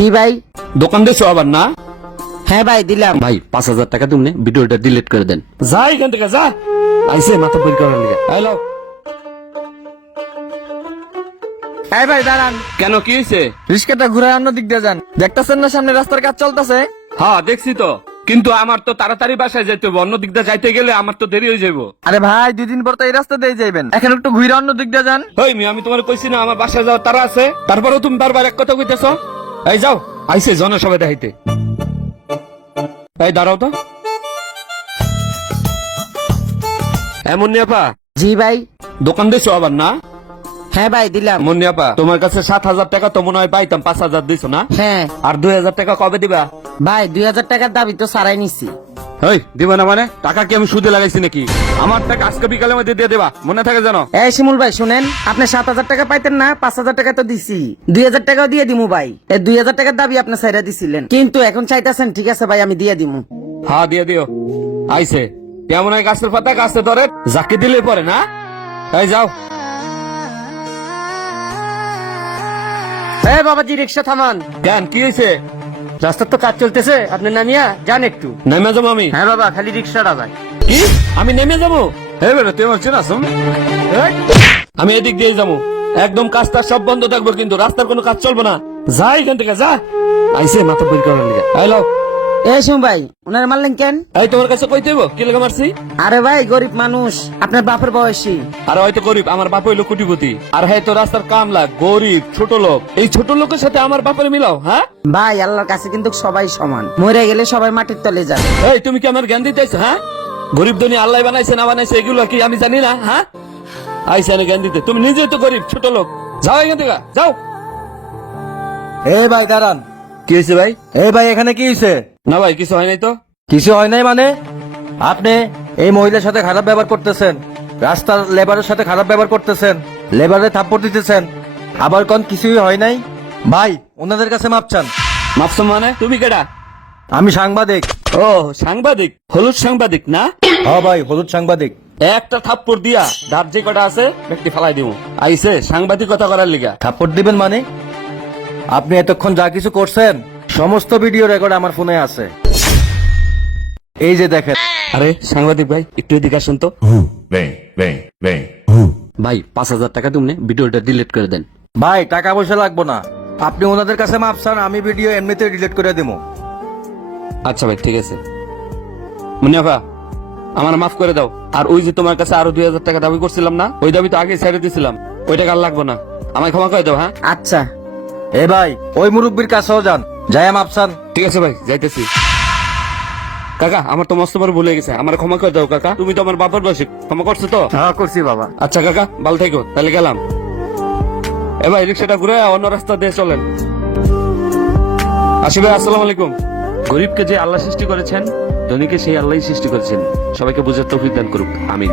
জি ভাই। দোকান দিছো আবার না? হ্যাঁ ভাই দিলাম। ভাই 5,000 টাকা তুমি ভিডিওটা ডিলিট করে দেন। যা এখান থেকে যা। আইসে মাথা বই করার লিগে। হ্যালো। এই ভাই দাঁড়ান, কেন কি হইছে? রিস্কাটা ঘুরে অন্য দিক দিয়ে যান। দেখতেছেন না সামনে রাস্তার কাজ চলতেছে? হ্যাঁ দেখছি তো, কিন্তু আমার তো তাড়াতাড়ি বাসায় যাইতে হবে, অন্য দিক দিয়ে যাইতে গেলে আমার তো দেরি হয়ে যাবো। আরে ভাই 2 দিন পর তো এই রাস্তা দিয়ে যাইবেন, এখন একটু ঘুরে অন্য দিক দিয়ে যান। হেই মি, আমি তোমার কইছি না আমার বাসায় যাওয়ার তারা আছে, তারপরেও তুমি বারবার এক কথা কইতেছ। এই যাও, আইসে জনসভা দেখাইতে। এই দাঁড়াও তো। এমন নিয়াপা, জি ভাই। দোকান দিছো আবার না? হ্যাঁ ভাই দিলাম। মুন্নিয়াপা, তোমার কাছে 7,000 টাকা তো মনে হয় পাইতাম, 5,000 দিছো না? হ্যাঁ আর 2,000 টাকা কবে দিবা? ভাই 2000 টাকার দাবি তো সারাই নিছি। হেই দিবা না মানে? টাকা কি আমি সুদে লাগাইছি নাকি? আমার টাকা আজকে বিকালের মধ্যে দিয়ে দেবা, মনে থাকে জানো? এই শিমুল ভাই শুনেন, আপনি 7000 টাকা পাইতেন না, 5000 টাকা তো দিছি, 2000 টাকাও দিয়ে দিমু ভাই। এই 2000 টাকার দাবি আপনি সাইরা দিছিলেন, কিন্তু এখন চাইতেছেন, ঠিক আছে ভাই আমি দিয়ে দিমু। হ্যাঁ দিয়ে দিও। আইসে কেমন হয় গাছের পাতা গাছে ধরে, যাকে দিলে পরে না? এই যাও। এই বাবাজি রিক্সা থামান। কেন কি হয়েছে? রাস্তার তো কাজ চলতেছে, আপনি নামিয়া যান একটু। নেমে যাবো আমি? হ্যাঁ বাবা, খালি রিক্সাটা ভাই। কি আমি নেমে যাবো? হ্যাঁ বেটা তুই আমার চেনাস? আমি এদিক দিয়ে যাবো, একদম কাজটা সব বন্ধ থাকবো, কিন্তু রাস্তার কোনো কাজ চলবো না। যা এখান থেকে যা। আইসে মাথা বই করার লিগে। হ্যালো। এই শিমুল ভাই, ওনার মারলেন কেন? এই তোমার কাছে কই দেবো কি লেগে মারছি? আরে ভাই গরিব মানুষ, আপনার বাপের বয়সী। আর হয়তো গরিব, আমার বাপ হইলো কোটিপতি, আর হ্যাঁ তো রাস্তার কামলা, গরিব ছোট লোক। এই ছোট লোকের সাথে আমার বাপের মিলাও? হ্যাঁ ভাই আল্লাহর কাছে কিন্তু সবাই সমান, মরে গেলে সবাই মাটির তলে যাবে। এই তুমি কি আমার জ্ঞান দিতেছ? হ্যাঁ গরিব ধনী আল্লাহ বানাইছে না বানাইছে এগুলো কি আমি জানি না? হ্যাঁ আইসা জ্ঞান দিতে, তুমি নিজেই তো গরিব ছোট লোক। যাও এখান থেকে যাও। এই ভাই দাঁড়ান। কি হয়েছে ভাই? এই ভাই এখানে কি হয়েছে? না ভাই কিছু হয় নাই তো। কিছু হয় নাই মানে? আপনি এই মহিলার সাথে খারাপ ব্যবহার করতেছেন, রাস্তার লেবারের সাথে খারাপ ব্যবহার করতেছেন, লেবারে থাপ্পড় দিতেছেন, আবার কোন কিছুই হয় নাই। ভাই ওনাদের কাছে মাপ চান। মাপসম মানে? তুমি কেডা? আমি সাংবাদিক। ও সাংবাদিক, হলুদ সাংবাদিক না? হ্যাঁ ভাই হলুদ সাংবাদিক। একটা থাপ্পড় দিয়া ধার যে কটা আছে ব্যক্তি ফালাই দিব। আইসে সাংবাদিকতা করার লিগা। থাপ্পড় দিবেন মানে? আপনি এতক্ষণ যা কিছু করছেন সমস্ত ভিডিও রেকর্ড আমার ফোনে আছে, এই যে দেখেন। আরে সাংবাদিক ভাই একটু এদিকে আসুন তো। Vem, vem, vem. ভাই 5,000 টাকা তুমি ভিডিওটা ডিলিট করে দেন। ভাই টাকা পয়সা লাগবো না, আপনি ওনাদের কাছে মাপ চান, আমি ভিডিও এমনিতে ডিলিট করে দেবো। আচ্ছা ভাই ঠিক আছে। মুন্নিয়াপা আমার মাফ করে দাও। আর ওই যে তোমার কাছে আরো 2,000 টাকা দাবি করছিলাম না, ওই দাবি তো আগে ছেড়ে দিয়েছিলাম, ওই টাকা আর লাগবো না, আমায় ক্ষমা করে দাও। হ্যাঁ আচ্ছা। এ ভাই ওই মুরব্বীর কাছেও যান, যাই মাপ চান। ঠিক আছে ভাই যাইতেছি। কাকা আমার তো মস্ত বড় ভুলে গেছে, আমার ক্ষমা করে দাও কাকা, তুমি তো আমার বাবার বয়সী, ক্ষমা করছো তো? হ্যাঁ করছি বাবা। আচ্ছা কাকা ভালো থেকো, তাহলে গেলাম। এ ভাই রিক্সাটা ঘুরে অন্য রাস্তা দিয়ে চলেন। আসি ভাই, আসসালামু আলাইকুম। গরিবকে যে আল্লাহ সৃষ্টি করেছেন, ধনীকে সেই আল্লাহই সৃষ্টি করেছেন। সবাইকে বুঝার তৌফিক দান করুক, আমিন।